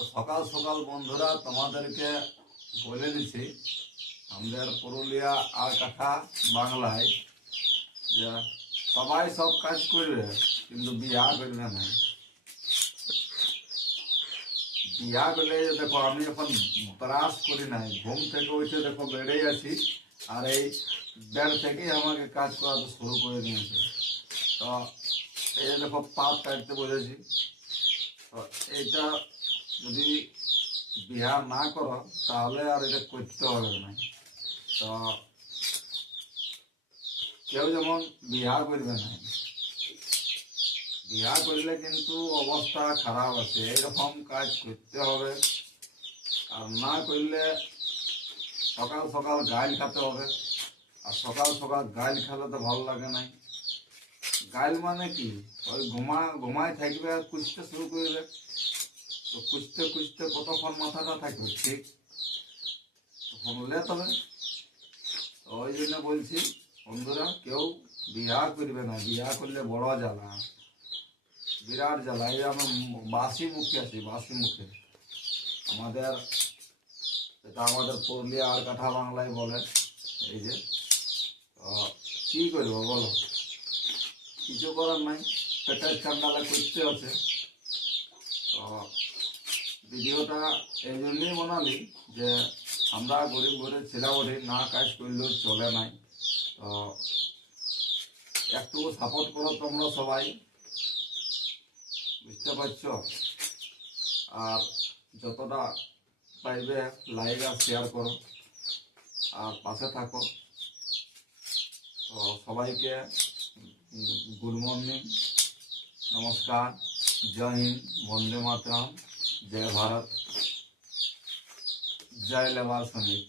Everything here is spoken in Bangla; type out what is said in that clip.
তো সকাল সকাল বন্ধুরা তোমাদেরকে বলে দিছি আমাদের পুরুলিয়া আর কাঠা বাংলায় যে সবাই সব কাজ করবে কিন্তু বিয়া করবে না। বিয়া করলে দেখো আমি এখন ব্রাশ করি নাই, ঘুম থেকে উঠে দেখো বেড়েই আছি আর এই বেড থেকেই আমাকে কাজ করা শুরু করে দিয়েছে। তো এই যে দেখো পাত কাটতে বলেছি, তো এইটা যদি বিয়া না করো তাহলে আর এটা করতে হবে না। তো কেউ যেমন বিয়া করবে না, বিয়া করলে কিন্তু অবস্থা খারাপ আছে, এইরকম কাজ করতে হবে। আর না করলে সকাল সকাল গাইল খেতে হবে, আর সকাল সকাল গাইল খেলে তো ভালো লাগে নাই। গাইল মানে কি, ওই ঘুমায় থাকবে আর কুচতে শুরু করবে। তো কুচতে কুচতে কতক্ষণ মাথাটা থাকবে ঠিক শুনলে তবে। ওই জন্য বলছি বন্ধুরা, কেউ বিয়া করবে না, বিয়া করলে বড় জ্বালা, বিরাট জ্বালা। এই আমরা বাসি মুখে আছি, বাসি মুখে। আমাদের এটা আমাদের পুরুলিয়া আর কাঠা বাংলায় বলে। এই যে কি করবো বলো, কিছু করার নাই, পেটের ঠান্ডালে করতে আছে। তো ভিডিওটা এই জন্যই বানালি যে আমরা গরিব ঘরের ছেলে ওঠে, না কাজ করলেও চলে নাই। তো একটু সাপোর্ট করো তোমরা সবাই, বুঝতে পারছ। আর যতটা পাইবে লাইক আর শেয়ার করো আর পাশে থাকো। তো সবাইকে গুড মর্নিং, নমস্কার, জয় হিন্দ, বন্দে মাতরম, জয় ভারত, জয় লেবার শ্রমিক।